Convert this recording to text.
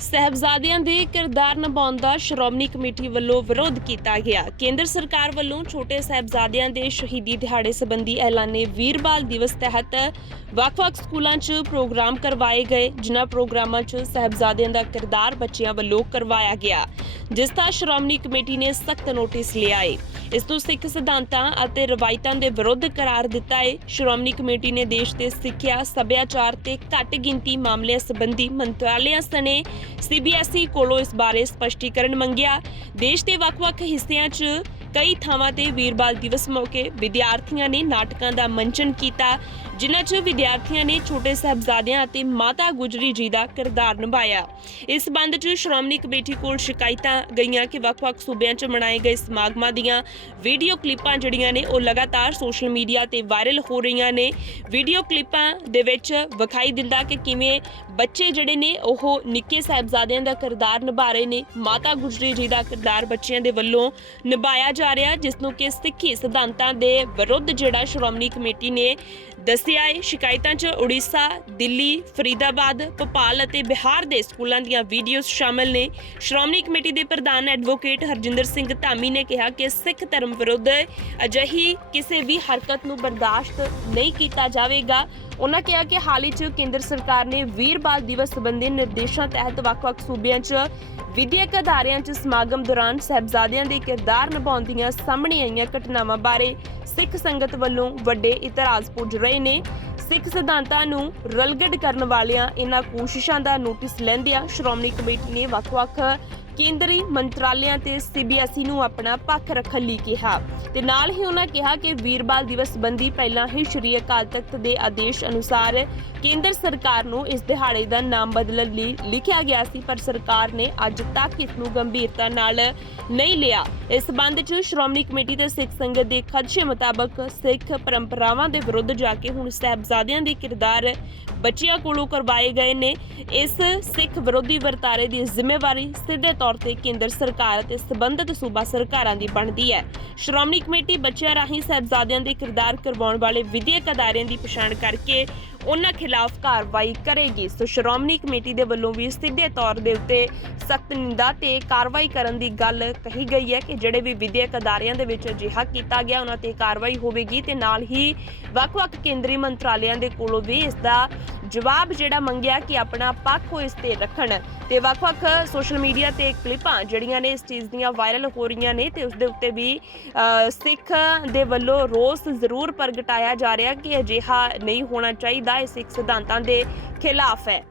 ਸਹਿਬਜ਼ਾਦਿਆਂ ਦੇ ਕਿਰਦਾਰ ਨਿਭਾਉਣ ਦਾ ਸ਼੍ਰੋਮਣੀ ਕਮੇਟੀ ਵੱਲੋਂ ਵਿਰੋਧ ਕੀਤਾ ਗਿਆ। ਕੇਂਦਰ ਸਰਕਾਰ ਵੱਲੋਂ ਛੋਟੇ ਸਹਿਬਜ਼ਾਦਿਆਂ ਦੇ ਸ਼ਹੀਦੀ ਦਿਹਾੜੇ ਸੰਬੰਧੀ ਐਲਾਨੇ ਵੀਰਬਾਲ ਦਿਵਸ ਤਹਿਤ ਵੱਖ-ਵੱਖ ਸਕੂਲਾਂ 'ਚ ਪ੍ਰੋਗਰਾਮ ਕਰਵਾਏ ਗਏ, ਜਿਨ੍ਹਾਂ ਪ੍ਰੋਗਰਾਮਾਂ 'ਚ ਸਹਿਬਜ਼ਾਦਿਆਂ ਦਾ ਕਿਰਦਾਰ ਬੱਚਿਆਂ ਵੱਲੋਂ ਕਰਵਾਇਆ ਗਿਆ, ਜਿਸ ਦਾ ਸ਼੍ਰੋਮਣੀ ਕਮੇਟੀ ਨੇ ਸਖਤ ਨੋਟਿਸ ਲਿਆ ਹੈ ਇਸ ਤੋਂ ਸਿੱਖ ਸਿਧਾਂਤਾਂ ਅਤੇ ਰਵਾਇਤਾਂ ਦੇ ਵਿਰੁੱਧ ਕਰਾਰ ਦਿੱਤਾ ਹੈ ਸ਼੍ਰੋਮਣੀ ਕਮੇਟੀ ਨੇ ਦੇਸ਼ ਦੇ ਸਿੱਖਿਆ, ਸੱਭਿਆਚਾਰ ਤੇ ਘੱਟ ਗਿਣਤੀ ਮਾਮਲਿਆਂ ਸੰਬੰਧੀ ਮੰਤਰਾਲਿਆਂ ਸਣੇ ਸੀਬੀਐਸਈ ਕੋਲੋਂ ਇਸ ਬਾਰੇ ਸਪਸ਼ਟੀਕਰਨ ਮੰਗਿਆ। ਦੇਸ਼ ਦੇ ਵੱਖ-ਵੱਖ ਹਿੱਸਿਆਂ 'ਚ ਕਈ ਥਾਵਾਂ ਤੇ ਵੀਰਬਾਲ ਦਿਵਸ ਮੌਕੇ ਵਿਦਿਆਰਥੀਆਂ ਨੇ ਨਾਟਕਾਂ ਦਾ ਮੰਚਨ ਕੀਤਾ, ਜਿਨ੍ਹਾਂ 'ਚ ਵਿਦਿਆਰਥੀਆਂ ਨੇ ਛੋਟੇ ਸਾਹਿਬਜ਼ਾਦਿਆਂ ਅਤੇ ਮਾਤਾ ਗੁਜਰੀ ਜੀ ਦਾ ਕਿਰਦਾਰ ਨਿਭਾਇਆ। ਇਸ ਸੰਬੰਧ 'ਚ ਸ਼੍ਰੋਮਣੀ ਕਮੇਟੀ ਕੋਲ ਸ਼ਿਕਾਇਤਾਂ ਗਈਆਂ ਕਿ ਵੱਖ-ਵੱਖ ਸੂਬਿਆਂ 'ਚ ਮਨਾਏ ਗਏ ਸਮਾਗਮਾਂ ਦੀਆਂ ਵੀਡੀਓ ਕਲਿੱਪਾਂ ਜਿਹੜੀਆਂ ਨੇ ਉਹ ਲਗਾਤਾਰ ਸੋਸ਼ਲ ਮੀਡੀਆ ਤੇ ਵਾਇਰਲ ਹੋ ਰਹੀਆਂ ਨੇ। ਵੀਡੀਓ ਕਲਿੱਪਾਂ ਦੇ ਵਿੱਚ ਵਿਖਾਈ ਦਿੰਦਾ ਕਿ ਕਿਵੇਂ ਬੱਚੇ ਜਿਹੜੇ ਨੇ ਉਹ ਨਿੱਕੇ ਸਾਹਿਬਜ਼ਾਦਿਆਂ ਦਾ ਕਿਰਦਾਰ ਨਿਭਾ ਰਹੇ ਨੇ, ਮਾਤਾ ਗੁਜਰੀ ਜੀ ਦਾ ਕਿਰਦਾਰ ਬੱਚਿਆਂ ਦੇ ਵੱਲੋਂ ਨਿਭਾਇਆ ਜਾ ਰਿਹਾ, ਜਿਸ ਨੂੰ ਕਿ ਸਿੱਖੀ ਸਿਧਾਂਤਾਂ ਦੇ ਵਿਰੁੱਧ ਜਿਹੜਾ ਸ਼੍ਰੋਮਣੀ ਕਮੇਟੀ ਨੇ ਦੱਸਿਆ ਹੈ। ਸ਼ਿਕਾਇਤਾਂ 'ਚ ਉੜੀਸਾ, ਦਿੱਲੀ, ਫਰੀਦਾਬਾਦ, ਭੋਪਾਲ ਅਤੇ ਬਿਹਾਰ ਦੇ ਸਕੂਲਾਂ ਦੀਆਂ ਵੀਡੀਓਜ਼ ਸ਼ਾਮਲ ਨੇ। ਸ਼੍ਰੋਮਣੀ ਕਮੇਟੀ ਦੇ ਪ੍ਰਧਾਨ ਐਡਵੋਕੇਟ ਹਰਜਿੰਦਰ ਸਿੰਘ ਧਾਮੀ ਨੇ ਕਿਹਾ ਕਿ ਸਿੱਖ ਧਰਮ ਵਿਰੁੱਧ ਅਜਿਹੀ ਕਿਸੇ ਵੀ ਹਰਕਤ ਨੂੰ ਬਰਦਾਸ਼ਤ ਨਹੀਂ ਕੀਤਾ ਜਾਵੇਗਾ। ਉਹਨਾਂ ਕਿਹਾ ਕਿ ਹਾਲ ਹੀ 'ਚ ਕੇਂਦਰ ਸਰਕਾਰ ਨੇ ਵੀਰ ਬਾਲ ਦਿਵਸ ਸੰਬੰਧੀ ਨਿਰਦੇਸ਼ਾਂ ਤਹਿਤ ਵੱਖ-ਵੱਖ ਸੂਬਿਆਂ 'ਚ ਵਿਦਿਅਕ ਅਦਾਰਿਆਂ 'ਚ ਸਮਾਗਮ ਦੌਰਾਨ ਸਹਿਬਜ਼ਾਦਿਆਂ ਦੇ ਕਿਰਦਾਰ ਨਿਭਾਉਣ ਦੀਆਂ ਸਾਹਮਣੇ ਆਈਆਂ ਘਟਨਾਵਾਂ ਬਾਰੇ ਸਿੱਖ ਸੰਗਤ ਵੱਲੋਂ ਵੱਡੇ ਇਤਰਾਜ਼ ਪੁੱਜ ਰਹੇ ਨੇ। ਸਿੱਖ ਸਿਧਾਂਤਾਂ ਨੂੰ ਰਲਗੜ ਕਰਨ ਵਾਲਿਆਂ ਇਹਨਾਂ ਕੋਸ਼ਿਸ਼ਾਂ ਦਾ ਨੋਟਿਸ ਲੈਂਦਿਆਂ ਸ਼੍ਰੋਮਣੀ ਕਮੇਟੀ ਨੇ ਵੱਖ-ਵੱਖ ਕੇਂਦਰੀ ਮੰਤਰਾਲਿਆਂ ਤੇ ਸੀਬੀਐਸਈ ਨੂੰ ਆਪਣਾ ਪੱਖ ਰੱਖਣ ਲਈ ਕਿਹਾ ਤੇ ਨਾਲ ਹੀ ਉਹਨਾਂ ਕਿਹਾ ਕਿ ਵੀਰਬਾਲ ਦਿਵਸ ਸੰਬੰਧੀ ਪਹਿਲਾਂ ਹੀ ਸ਼੍ਰੀ ਅਕਾਲ ਤਖਤ ਦੇ ਆਦੇਸ਼ ਅਨੁਸਾਰ ਕੇਂਦਰ ਸਰਕਾਰ ਨੂੰ ਇਸ ਦਿਹਾੜੇ ਦਾ ਨਾਮ ਬਦਲਣ ਲਈ ਲਿਖਿਆ ਗਿਆ ਸੀ, ਪਰ ਸਰਕਾਰ ਨੇ ਅੱਜ ਤੱਕ ਇਸ ਨੂੰ ਗੰਭੀਰਤਾ ਨਾਲ ਨਹੀਂ ਲਿਆ। ਇਸ ਸੰਬੰਧ 'ਚ ਸ਼੍ਰੋਮਣੀ ਕਮੇਟੀ ਤੇ ਸਿੱਖ ਸੰਗਤ ਦੇ ਖਦਸ਼ੇ ਮੁਤਾਬਕ ਸਿੱਖ ਪਰੰਪਰਾਵਾਂ ਦੇ ਵਿਰੁੱਧ ਜਾ ਕੇ ਹੁਣ ਸਾਹਿਬਜ਼ਾਦਿਆਂ ਦੇ ਕਿਰਦਾਰ ਬੱਚਿਆਂ ਕੋਲੋਂ ਕਰਵਾਏ ਗਏ ਨੇ। ਇਸ ਸਿੱਖ ਵਿਰੋਧੀ ਵਰਤਾਰੇ ਦੀ ਜ਼ਿੰਮੇਵਾਰੀ ਸਿੱਧੇ ਤੌਰ ਤੇ ਕੇਂਦਰ ਸਰਕਾਰ ਅਤੇ ਸਬੰਧਤ ਸੂਬਾ ਸਰਕਾਰਾਂ ਦੀ ਬਣਦੀ ਹੈ। ਸ਼੍ਰੋਮਣੀ ਕਮੇਟੀ ਬੱਚਿਆਂ ਰਾਹੀਂ ਸਾਹਿਬਜ਼ਾਦਿਆਂ ਦੇ ਕਿਰਦਾਰ ਕਰਵਾਉਣ ਵਾਲੇ ਵਿਦਿਅਕ ਅਦਾਰਿਆਂ ਦੀ ਪਛਾਣ ਕਰਕੇ ਉਹਨਾਂ ਖਿਲਾਫ ਕਾਰਵਾਈ ਕਰੇਗੀ। ਸੋ ਸ਼੍ਰੋਮਣੀ ਕਮੇਟੀ ਦੇ ਵੱਲੋਂ ਵੀ ਸਿੱਧੇ ਤੌਰ ਦੇ ਉੱਤੇ ਸਖਤ ਨਿੰਦਾ ਤੇ ਕਾਰਵਾਈ ਕਰਨ ਦੀ ਗੱਲ ਕਹੀ ਗਈ ਹੈ ਕਿ ਜਿਹੜੇ ਵੀ ਵਿਦਿਅਕ ਅਦਾਰਿਆਂ ਦੇ ਵਿੱਚ ਅਜਿਹਾ ਕੀਤਾ ਗਿਆ, ਉਹਨਾਂ ਤੇ ਕਾਰਵਾਈ ਹੋਵੇਗੀ ਤੇ ਨਾਲ ਹੀ ਵੱਖ-ਵੱਖ ਕੇਂਦਰੀ ਮੰਤਰਾਲਿਆਂ ਦੇ ਕੋਲੋਂ ਵੀ ਇਸ ਦਾ ਜਵਾਬ ਜਿਹੜਾ ਮੰਗਿਆ ਕਿ ਆਪਣਾ ਪੱਖ ਉਹ ਇਸ ਤੇ ਰੱਖਣ ਤੇ ਵੱਖ-ਵੱਖ ਸੋਸ਼ਲ ਮੀਡੀਆ ਤੇ ਕਲਿੱਪਾਂ ਜਿਹੜੀਆਂ ਨੇ ਇਸ ਚੀਜ਼ ਦੀਆਂ ਵਾਇਰਲ ਹੋ ਰਹੀਆਂ ਨੇ ਤੇ ਉਸ ਦੇ ਉੱਤੇ ਵੀ ਸਿੱਖ ਦੇ ਵੱਲੋਂ ਰੋਸ ਜ਼ਰੂਰ ਪ੍ਰਗਟਾਇਆ ਜਾ ਰਿਹਾ ਕਿ ਅਜਿਹਾ ਨਹੀਂ ਹੋਣਾ ਚਾਹੀਦਾ, ਇਹ ਸਿੱਖ ਸਿਧਾਂਤਾਂ ਦੇ ਖਿਲਾਫ ਹੈ।